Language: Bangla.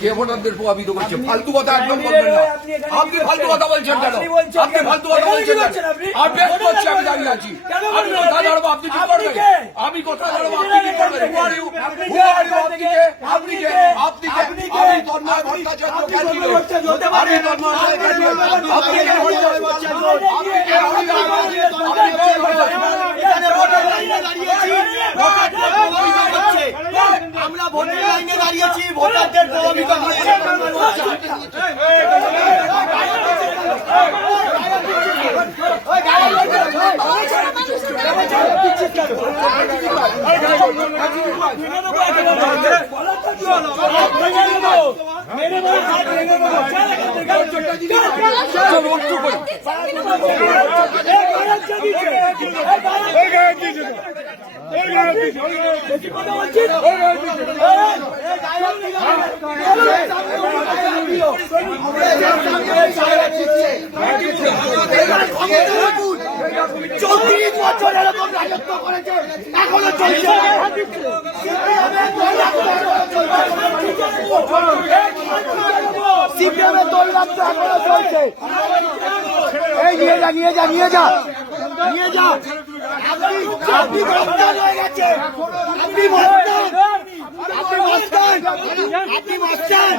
কে ভোটারদের প্রভাবিত করছে ফালতু কথা একদম আপনি বলবেন না আপনি ফালতু? কথা বলছেন কেন আপনি কেন? ফালতু কথা বলছেন কেন আপনি? আর করছি আমি। দাঁড়িয়ে আছি কেন আমি আপনি? দাঁড়াবো আপনি কি করবেন? আমি কোথায় দাঁড়াবো আপনি কি? করবেন you? আপনি Who কে? are you? আপনি কে? আপনি কে? আপনি কে? আপনি তন্ময় ভট্টাচার্য তন্ময় আপনি। তন্ময় আপনি কে? ভট্টাচার্য। আপনি কে? আপনি কে? আপনি কে? এখানে ভোটার লাইনে দাঁড়িয়েছি ভোটারদের প্রভাবিত করছে আমরা ভোটের লাইনে দাঁড়িয়েছি ভোটারদের প্রভাবিত চল, ওর চুপ হয়ে। চৌত্রিশ বছর এরকম রাজত্ব করেছে এখনও চলছে নিয়ে যা নিয়ে যা। নিয়ে যা আপনি আপনি মস্তান হয়ে গেছে। আপনি মাস্টার আপনি মাস্টার আপনি মস্তান